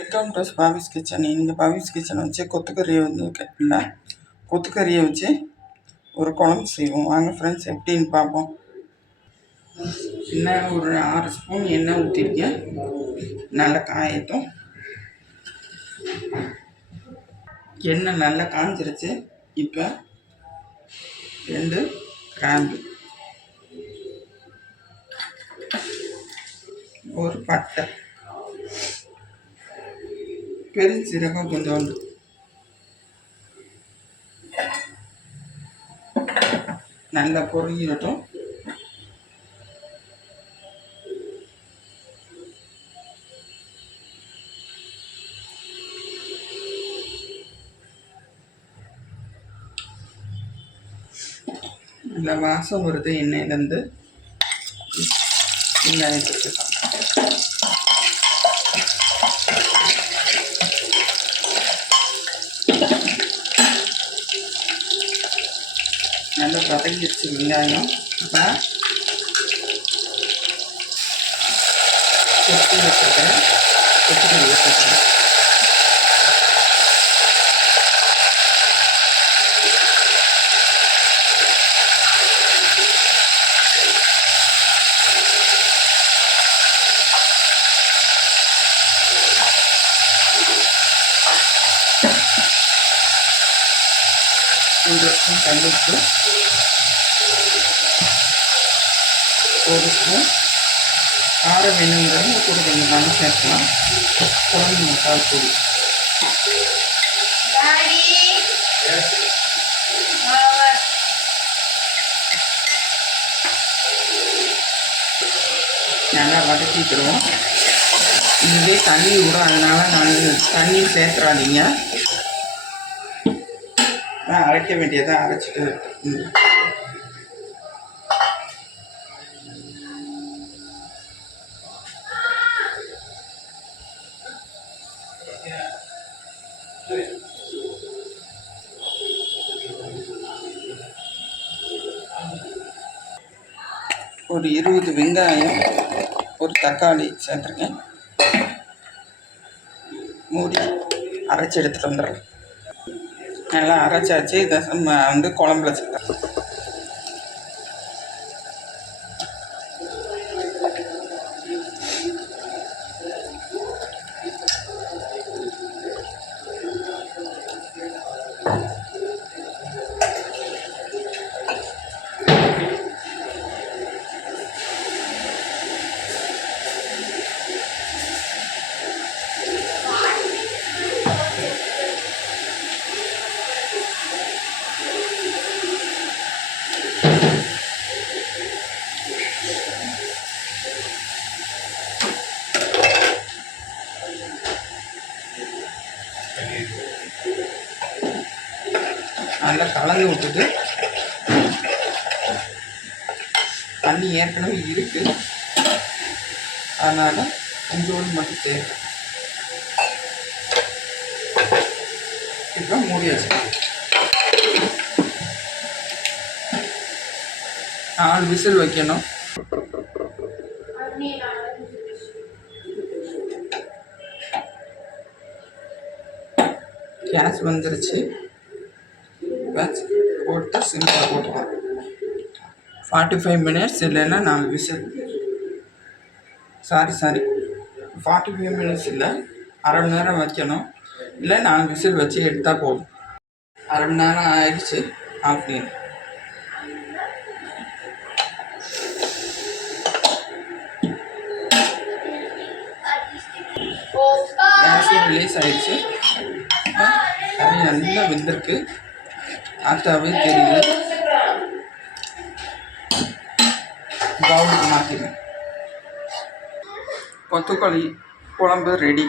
Welcome to பாவிஸ் kitchen. இந்த பாவிஸ் கிச்சனை வச்சு கொத்துக்கறியை இல்லை கொத்துக்கறியை வச்சு ஒரு குழம்பு செய்வோம். வாங்க ஃப்ரெண்ட்ஸ், எப்படின்னு பார்ப்போம். எண்ணெய் ஒரு 6 ஸ்பூன் எண்ணெய் ஊற்றிருக்கேன். நல்லா காயட்டும். எண்ணெய் நல்லா காஞ்சிருச்சு. இப்போ 2 கிராம்பு, ஒரு பட்டை, பெருஞ்சீரகம் கொஞ்சோண்டு, நல்லா பொரியட்டும். நல்லா வாசம் வருது எண்ணெயிலேருந்து. வெங்காயத்துக்கு நல்லா வதங்கிடுச்சு வெங்காயம். இப்போ கொத்தி வச்சுருக்கேன், கொத்தமல்லி வச்சுருக்கேன். ஒரு ஸ்பூன் கல்லுப்பு, ஒரு ஸ்பூன் காரம் வேணுங்கிறது கூட கொஞ்சம் நாங்கள் சேர்க்கலாம். குழம்பு மசாலா பொடி, நல்லா வதக்கிக்கிறோம். இதுவே தண்ணி விடும், அதனால் நான் தண்ணி சேர்த்துறாதீங்க. அரைக்க வேண்டியதை அரைச்சிட்டு ஒரு 20 வெங்காயம், ஒரு தக்காளி சேர்த்துருக்கேன். மூடி அரைச்சி எடுத்துகிட்டு வந்துடுறேன். நல்லா அரைச்சாச்சு. இதை குழம்புல சேர்த்தேன். நல்லா கலந்து விட்டுட்டு, தண்ணி ஏற்கனவே இருக்குது, அதனால் கொஞ்சோடு மட்டும் சேர்த்து இப்போ மூடி வச்சுக்கலாம். 4 விசில் வைக்கணும். கேஸ் வந்துருச்சு. போட்டு சிம்பிளாக போட்டுக்கலாம். 45 மினிட்ஸ் இல்லைன்னா 4 விசில். சாரி 45 மினிட்ஸ் இல்லை, அரை மணி நேரம் வைக்கணும். இல்லை 4 விசில் வச்சு எடுத்தால் போதும். அரை மணி நேரம் ஆயிடுச்சு. ஆஃப் பண்ணி கேஸும் ரிலீஸ் ஆயிடுச்சு. கறி நல்லா வெந்திருக்கு, ஆட்டாவே தெரியுது. பவுலுக்கு மாற்றிடுவேன். கொத்துக்கறி குழம்பு ரெடி.